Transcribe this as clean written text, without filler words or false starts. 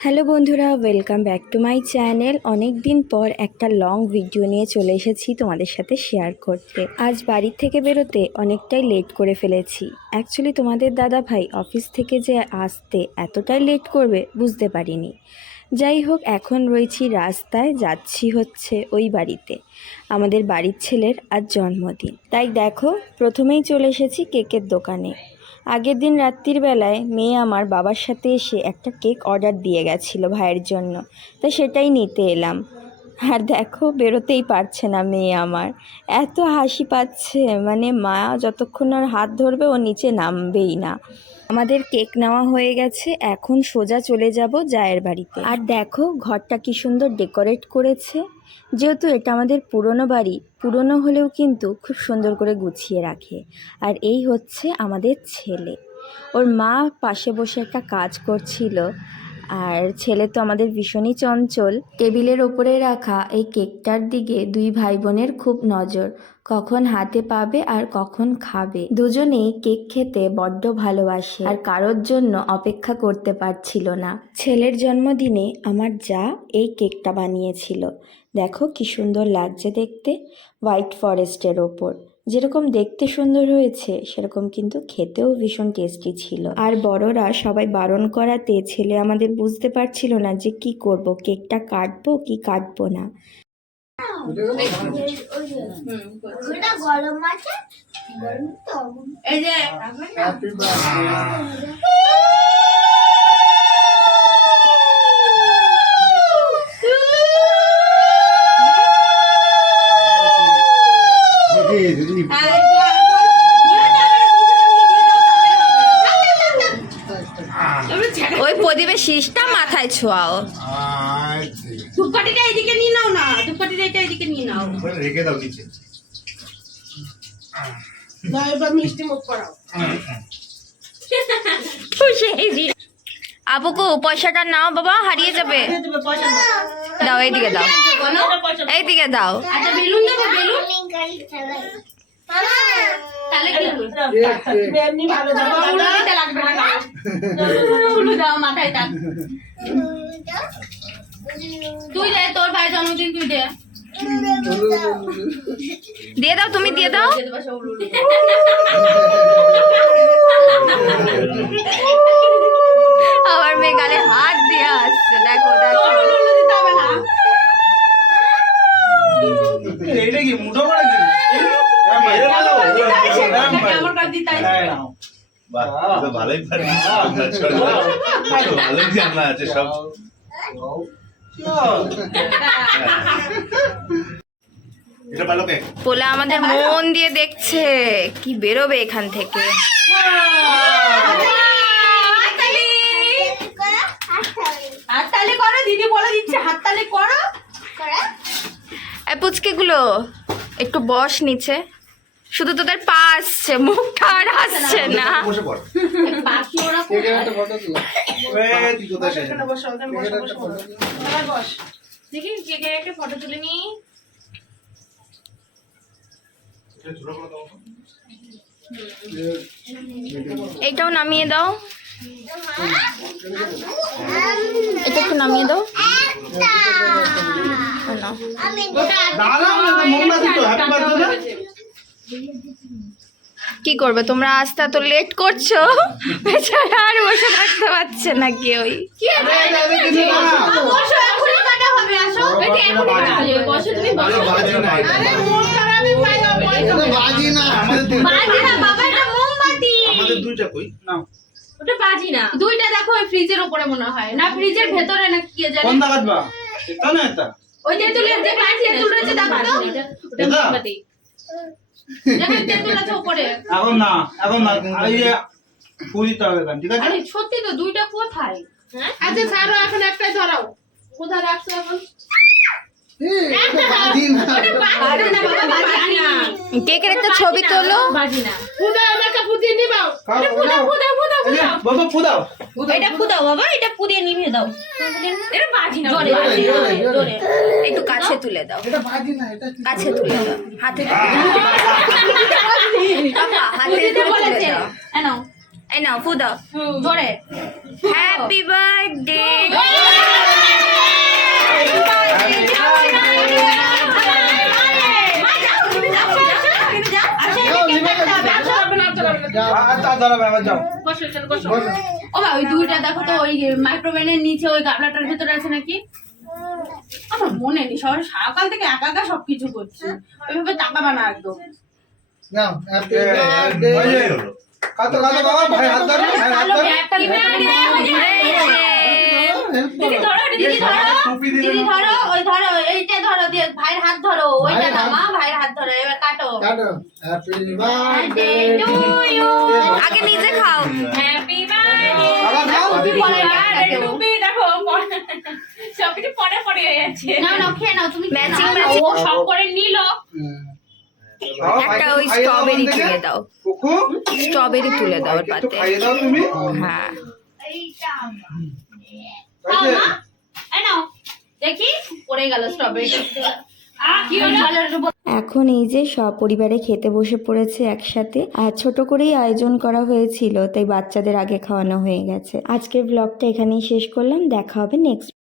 Hello বন্ধুরা, welcome back to my channel. অনেক দিন পর একটা লং ভিডিও নিয়ে চলে এসেছি তোমাদের সাথে শেয়ার করতে। আজ বাড়ির থেকে বেরোতে অনেকটাই লেট করে ফেলেছি। অ্যাকচুয়ালি তোমাদের দাদা ভাই অফিস থেকে যে আসতে এতটাই লেট করবে বুঝতে পারিনি। যাই হোক, এখন রয়েছি রাস্তায়, যাচ্ছি হচ্ছে ওই বাড়িতে। আমাদের বাড়ির ছেলের আজ জন্মদিন, তাই দেখো প্রথমেই চলে এসেছি কেকের দোকানে। আগের দিন রাত্রির বেলায় মেয়ে আমার বাবার সাথে এসে একটা কেক অর্ডার দিয়ে গেছিলো ভাইয়ের জন্য, তাই সেটাই নিতে এলাম। আর দেখো বেরোতেই পারছে না মেয়ে আমার, এত হাসি পাচ্ছে, মানে মা যতক্ষণ আর হাত ধরবে ও নিচে নামবেই না। আমাদের কেক নেওয়া হয়ে গেছে, এখন সোজা চলে যাব জায়ের বাড়িতে। আর দেখো ঘরটা কি সুন্দর ডেকোরেট করেছে। যেহেতু এটা আমাদের পুরনো বাড়ি, পুরনো হলেও কিন্তু খুব সুন্দর করে গুছিয়ে রাখে। আর এই হচ্ছে আমাদের ছেলে, ওর মা পাশে বসে একটা কাজ করছিল। আর ছেলে তো আমাদের ভীষণই চঞ্চল। টেবিলের ওপরে রাখা এই কেকটার দিকে দুই ভাই বোনের খুব নজর, কখন হাতে পাবে আর কখন খাবে। দুজনেই কেক খেতে বড্ড ভালোবাসে আর কারোর জন্য অপেক্ষা করতে পারছিল না। ছেলের জন্মদিনে আমার যা এই কেকটা বানিয়েছিল, দেখো কি সুন্দর লাগছে দেখতে, হোয়াইট ফরেস্টের ওপর। যেরকম দেখতে সুন্দর হয়েছে সেরকম কিন্তু খেতেও ভীষণ টেস্টি ছিল। আর বড়রা সবাই বারণ করাতে ছেলে আমাদের বুঝতে পারছিল না যে কি করব, কেকটা কাটবো কি কাটবো না। ওই প্রদীপের শীষটা মাথায় ছোঁয়াও। ধূপকাঠিটা এদিকে নিয়ে নাও না, ধূপকাঠিটা এটা এদিকে নিয়ে নাও, রেখে দাও নিচে। দাও এবার মিষ্টি মুখ করাও। আপুকু পয়সাটা নাও বাবা, হারিয়ে যাবে। দাও এইদিকে দাও, এইদিকে দাও। আচ্ছা বেলুন দেবো, বেলুন তাহলে কি হবে? এমনি ভালো দাও, উলুটা লাগবে না, উলু দাও মাথায় টাক। তুই দে, তোর ভাই জন্মদিন তুই দে। দিয়ে দাও, তুমি দিয়ে দাও। আমার মেয়ে গালে হাত দিয়ে আসছে, দেখো দেখো। এটা কি মুঠো করে কি? আমার কাছে দিতে আসবে। বাহ, তো ভালোই পারে। ভালোই জানা আছে সব। এটা ভালো কেক। পোলা আমাদের মন দিয়ে দেখছে কি বেরোবে এখান থেকে। হাততালি করো, দিদি বলে দিচ্ছে হাততালি করো। পুচকিগুলো একটু বস নিচে, শুধু তোদের পা আসছে, মুখটা আর আসছে না। বসে পড়। বাকি ওরা এই তুই কোথায় শেষ? এখানে বসো, এখানে বসো, বসো, বসো। আবার বস। দেখি কেকের একটা ফটো তুলে নি। এইটাও নামিয়ে দাও, এটা একটু নামিয়ে দাও। নাও। কি করবে তোমরা, আসতে তো লেট করছো, বেচারা আর বসে থাকতে পারছে না কেউই। বসো, এখনই কাটা হবে, আসো। বেটি এখনই কাটা হবে। বসো তুমি, বসো। আরে মন খারাপই পাই না, বসো। বাজি না আমাদের বাজি না বাবা, এটা মোমবাতি। আমাদের দুইটা কই নাও। ওটা বাজি না, দুইটা দেখো ওই ফ্রিজের উপরে মনে হয় না, ফ্রিজের ভেতরে না কি জানি। কোনটা কাটবা? এটা না এটা। ওই তেঁতুলের যে কাঁচি তেঁতুল রয়েছে দেখো তো, ওটা মোমবাতি। দেখো তেঁতুল আছে উপরে। এখন না, এখন না, এই যে ফুল দিতে হবে এখন, ঠিক আছে? আরে সত্যি তো, দুইটা কোথায়? হ্যাঁ আচ্ছা ছাড়ো, এখন একটাই ধরাও। কোথায় রাখছো এখন? বাজি না। বাজি না বাবা, বাজি না। কেকের একটা ছবি তোলো। বাজি না। ফুদাও, আমাকে ফুদিয়ে নিবাও। ফুদাও, ফুদাও, ফুদাও, এই যে, ফুদাও। বাবা ফুদাও। এটা ফুদাও বাবা, এটা পুড়িয়ে নিভিয়ে দাও। এটা বাজি না, জোরে বাজি, জোরে জোরে। একটু কাছে তুলে দাও, এটা বাজি না, এটা কাছে তুলে দাও, হাতে তুলে দাও। বাবা, হাতে দিতে তুলে বলেছে। দাও। নাও এই নাও ফু দাও জোরে হ্যাপি বার্থডে আচ্ছা দাঁড়াবে আবার যাও ও বা ওই দুইটা দেখো তো ওই মাইক্রোওভেনের নিচে ওই গামলাটার ভিতরে আছে নাকি আমার মনে নেই সবাই সকাল থেকে একা একা সবকিছু করছি ওইভাবে তাকাবা না একদম নাও হ্যাপি বার্থডে কাতো কাতো বাবা ভাই হাত ধরো ভাই হাত ধরো দিদি ধরো দিদি ধরো টুপি দিলে দিদি না। ধরো ওই ধরো এইটা ধরো দিয়ে ভাইয়ের হাত ধরো ওইটা না মা ভাইয়ের হাত ধরো এবার কাটো কাটো happy birthday Birthday to you. আগে নিজে খাও হ্যাপি বার্থডে আবার খাও নাও নাও খেয়ে নাও তুমি খেয়ে Matching, নাও। matching. ও সব করে নিল বাবা, একটা ভাইকে ওই খাইয়ে দাও স্ট্রবেরি ওখান থেকে। তুলে দাও কুকু স্ট্রবেরি তুলে দাও ওর ভাইকে একটু পাতে খাইয়ে দাও তুমি হ্যাঁ খাও মা এই নাও দেখি পড়ে গেল স্ট্রবেরি কি হলো এখন এই যে সপরিবারে খেতে বসে পড়েছে একসাথে আর ছোট করেই আয়োজন করা হয়েছিল তাই বাচ্চাদের আগে খাওয়ানো হয়ে গেছে আজকের ব্লগটা এখানেই শেষ করলাম দেখা হবে নেক্সট